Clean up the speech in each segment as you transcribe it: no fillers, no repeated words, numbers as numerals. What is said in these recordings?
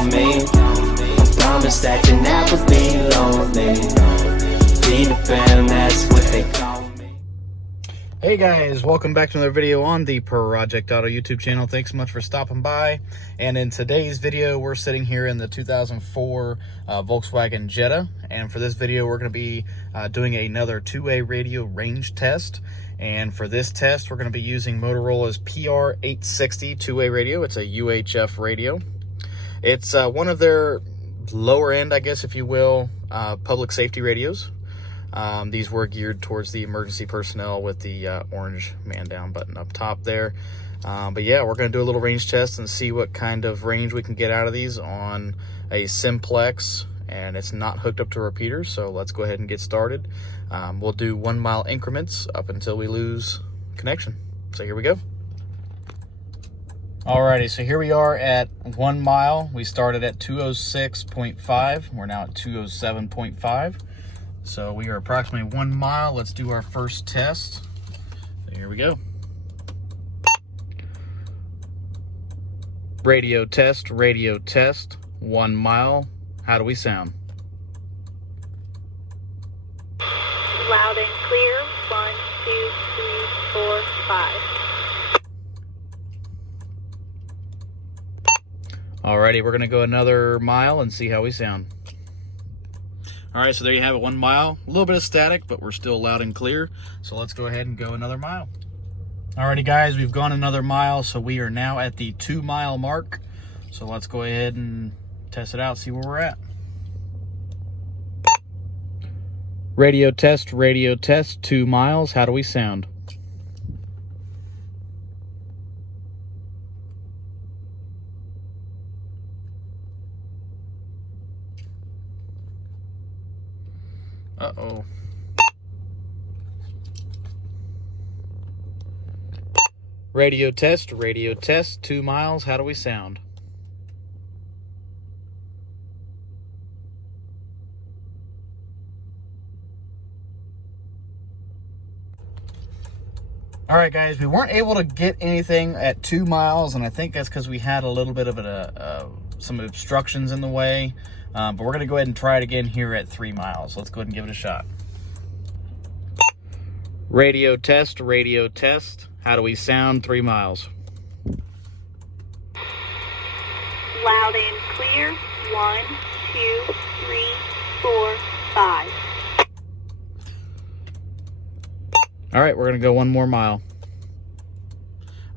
on me. Promise that you'll never be lonely. Be the fam, that's what they call me. Hey guys, welcome back to another video on the Project Auto YouTube channel. Thanks so much for stopping by. And in today's video, we're sitting here in the 2004 Volkswagen Jetta. And for this video, we're going to be doing another two-way radio range test. And for this test, we're going to be using Motorola's PR860 two-way radio. It's a UHF radio. It's one of their lower end, I guess, if you will, public safety radios. These were geared towards the emergency personnel with the orange man down button up top there. But yeah, we're going to do a little range test and see what kind of range we can get out of these on a simplex, and it's not hooked up to repeaters. So let's go ahead and get started. We'll do 1 mile increments up until we lose connection. So here we go. Alrighty, so here we are at 1 mile. We started at 206.5. We're now at 207.5. So we are approximately 1 mile. Let's do our first test. So here we go. Radio test, 1 mile. How do we sound? Loud and clear. 1, 2, 3, 4, 5. Alrighty, we're gonna go another mile and see how we sound. All right, so there you have it, 1 mile. A little bit of static, but we're still loud and clear. So let's go ahead and go another mile. Alrighty, guys, we've gone another mile, so we are now at the 2 mile mark. So let's go ahead and test it out, see where we're at. Radio test, 2 miles. How do we sound? Uh-oh. Radio test, 2 miles. How do we sound? All right, guys, we weren't able to get anything at 2 miles, and I think that's because we had a little bit of some obstructions in the way. But we're going to go ahead and try it again here at 3 miles. Let's go ahead and give it a shot. Radio test, how do we sound 3 miles? Loud and clear. 1, 2, 3, 4, 5. All right, we're going to go 1 more mile.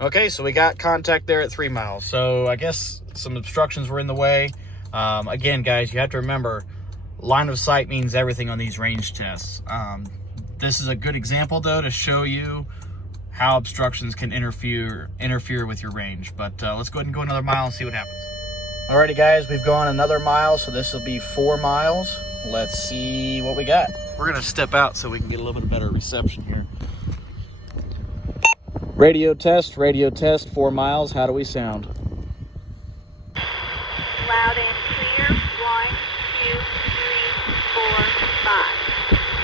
Okay, so we got contact there at 3 miles. So I guess some obstructions were in the way. Again, guys, you have to remember, line of sight means everything on these range tests. This is a good example, though, to show you how obstructions can interfere with your range. But let's go ahead and go another mile and see what happens. Alrighty, guys, we've gone another mile, so this will be 4 miles. Let's see what we got. We're going to step out so we can get a little bit better reception here. Radio test, 4 miles. How do we sound? Loud and clear. 1, 2, 3, 4,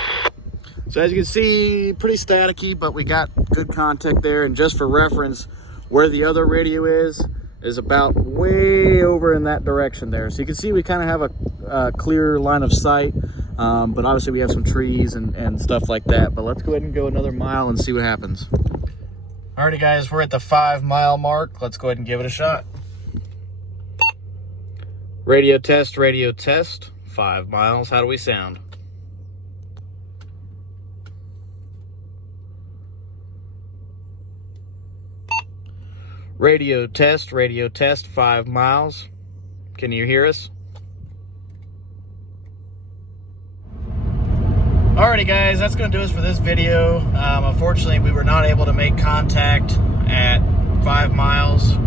5. So as you can see, pretty staticky, but we got good contact there. And just for reference, where the other radio is about way over in that direction there. So you can see we kind of have a clear line of sight, but obviously we have some trees and stuff like that. But let's go ahead and go another mile and see what happens. Alrighty, guys, we're at the 5 mile mark. Let's go ahead and give it a shot. Radio test, 5 miles. How do we sound? Radio test, 5 miles. Can you hear us? Alrighty, guys, that's going to do us for this video. Unfortunately, we were not able to make contact at 5 miles.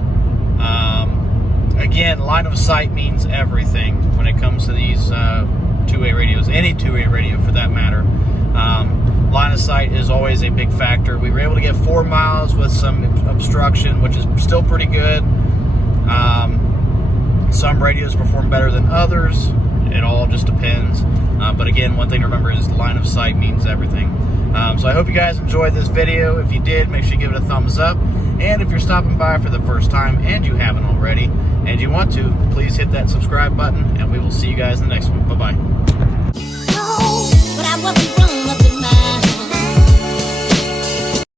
Again, line of sight means everything when it comes to these two-way radios, any two-way radio for that matter. Line of sight is always a big factor. We were able to get 4 miles with some obstruction, which is still pretty good. Some radios perform better than others. It all just depends. But again, one thing to remember is line of sight means everything. So I hope you guys enjoyed this video. If you did, make sure you give it a thumbs up. And if you're stopping by for the first time and you haven't already, and you want to, please hit that subscribe button, and we will see you guys in the next one. Bye-bye.